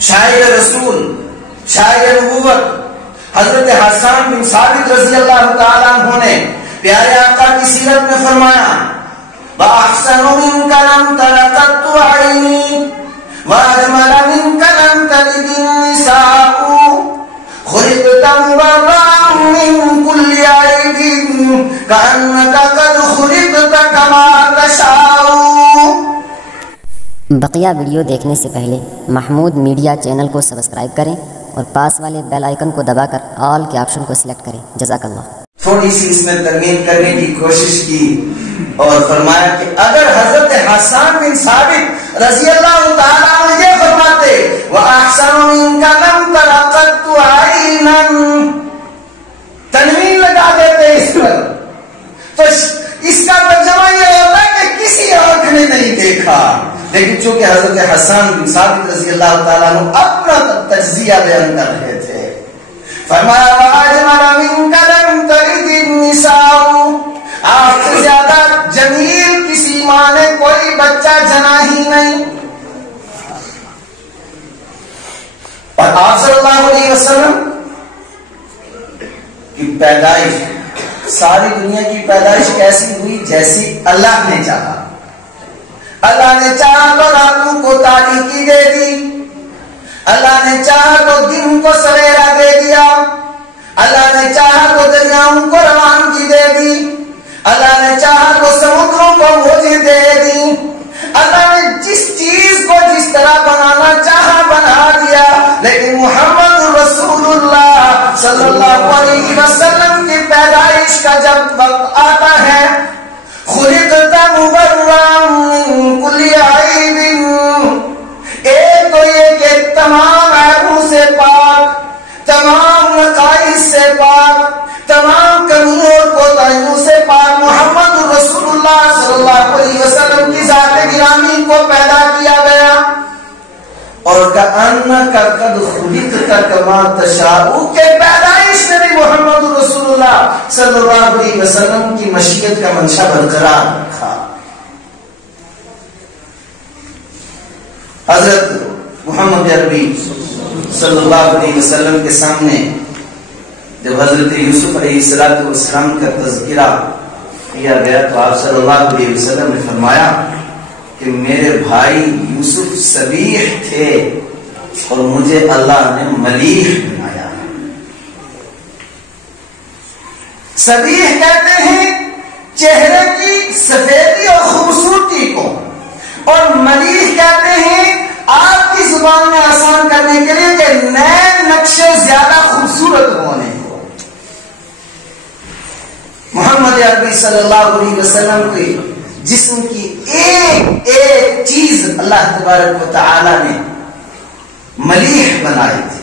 شاعر رسول، شاعر نبوت حضرت حسان بن ثابت رضی اللہ تعالیٰ عنہ نے پیارے آقا کی سیرت میں فرمایا وَأَحْسَنُ مِنْكَ لَمْ تَرَ قَطُّ عَيْنِي وَأَجْمَلَ مِنْكَ لَمْ تَلِدِ النِّسَاءُ خُلِقْتَ مُبَرَّأً مِنْ كُلِّ عَيْبٍ كَأَنَّكَ قَدْ خُلِقْتَ كَمَا تَشَاءُ۔ بقیہ ویڈیو دیکھنے سے پہلے محمود میڈیا چینل کو سبسکرائب کریں اور پاس والے بیل آئیکن کو دبا کر آل کے آپشن کو سلیکٹ کریں۔ جزاک اللہ۔ تھوڑی سی اس میں ترمیم کرنے کی کوشش کی اور فرمایا کہ اگر حضرت حسان بن ثابت رضی اللہ تعالیٰ عنہ یہ فرماتے وَأَحْسَنُ مِنْكَ لَمْ تَرَ قَطُّ عَيْنًا، تنوین لگا دیتے اس پر، تو اس کا ترجمہ یہ ہوتا ہے کہ کسی آنکھ نے نہیں دیکھا، لیکن چونکہ حضرت حسان بن ثابت رضی اللہ تعالیٰ عنہ اپنا تجزیہ بیان کر رہے تھے، فرمایا وَأَجْمَلَ مِنْكَ لَمْ تَلِدِ النِّسَاءُ، آپ سے زیادہ جمیل کسی ماں نے کوئی بچہ جنا ہی نہیں۔ اور آپ صلی اللہ علیہ وسلم کی پیدائش، ساری دنیا کی پیدائش کیسی ہوئی؟ جیسی اللہ نے چاہا۔ اللہ نے چاہا تو راتوں کو تاریکی دے دی، اللہ نے چاہا تو دن کو سویرا دے دیا، اللہ نے چاہا تو دریاؤں کو روانگی دے دی، اللہ نے چاہا تو سمندروں کو موجیں دے دی، اللہ نے جس چیز کو جس طرح بنانا چاہا بنا دیا، لیکن محمد رسول اللہ صلی اللہ علیہ وسلم کی پیدائش کا جب وقت آتا ہے خلقت مبرأ من کل عیب، ایک تو یہ کہ تمام عیبوں سے پاک، تمام نقائص سے پاک، تمام کمیوں اور کوتاہیوں سے پاک محمد رسول اللہ صلی اللہ علیہ وسلم کی ذات گرامی کو پیدا کیا گیا، اور کأنک قد خلقت کما تشاء کہ پیدائش میں بھی محمد رسول اللہ صلی اللہ علیہ وسلم کی مشیت کا منشا برقرار رکھا۔ حضرت محمد عربی صلی اللہ علیہ وسلم کے سامنے جب حضرت یوسف علیہ السلام کا تذکرہ کیا گیا تو آپ صلی اللہ علیہ وسلم نے فرمایا کہ میرے بھائی یوسف صبیح تھے اور مجھے اللہ نے ملیح بنایا۔ صبیح کہتے ہیں چہرے کی سفیدی اور خوبصورتی کو، اور ملیح کہتے ہیں آپ کی زبان میں آسان کرنے کے لیے کہ نئے نقشے زیادہ خوبصورت ہونے کو۔ محمد عربی صلی اللہ علیہ وسلم کے جسم کی ایک ایک چیز اللہ تبارک و تعالی نے ملیح بنائی تھی۔